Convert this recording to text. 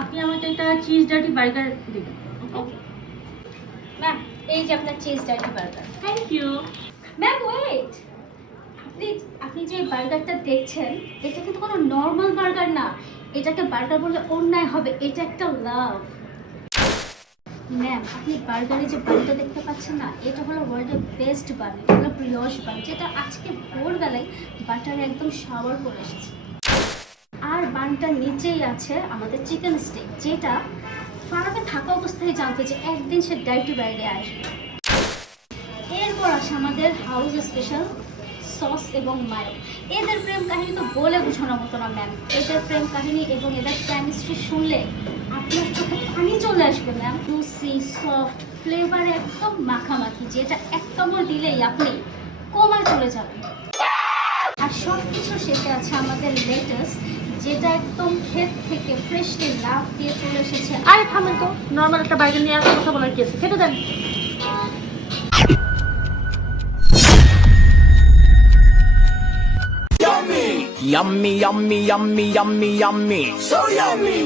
আপনি আমাকে একটা চিজ ডার্টি বার্গার দিবেন। ওকে ম্যাম, এই যে আপনার cheese dirty burger. Thank you. Ma'am wait, আপনি আপনি যে বার্গারটা দেখছেন এটা কিন্তু কোনো নর্মাল বার্গার না। এটাকে বার্গার বললে অন্যায় হবে, এটা একটা লাভ। ম্যাম, আপনি বার্গারে যে বানটা দেখতে পাচ্ছেন না, এটা হলো ওয়ার্ল্ডের বেস্ট বান, এটা হলো ব্রিওশ বান, যেটা আজকে ভোরবেলায় বাটারে একদম শাওয়ার করে এসেছে। আর বানটার নিচেই আছে আমাদের চিকেন স্টেক, যেটা ফারাবে থাকা অবস্থায় জানতো যে একদিন সে ডাইটি বাইরে আসবে। এরপর আসে আমাদের হাউস স্পেশাল সস এবং মায়ো। এদের প্রেম কাহিনী তো বলে বোঝানোর মতো না ম্যাম। এদের প্রেম কাহিনী এবং এদের কেমিস্ট্রি শুনলে আপনার চোখে পানি চলে আসবে ম্যাম। জুসি সফট ফ্লেভার একদম মাখামাখি, যেটা এক কামড় দিলেই আপনি কোমায় চলে যাবেন। আর সব কিছু শেষে আছে আমাদের লেটাস, যেটা একদম ক্ষেত থেকে ফ্রেশলি লাভ দিয়ে চলে এসেছে। আরে থামেন তো, নর্মাল একটা বার্গার নিয়ে এত কথা বলার কি আছে, খেতে দেন। Yummy, yummy, yummy, yummy, yummy. So yummy.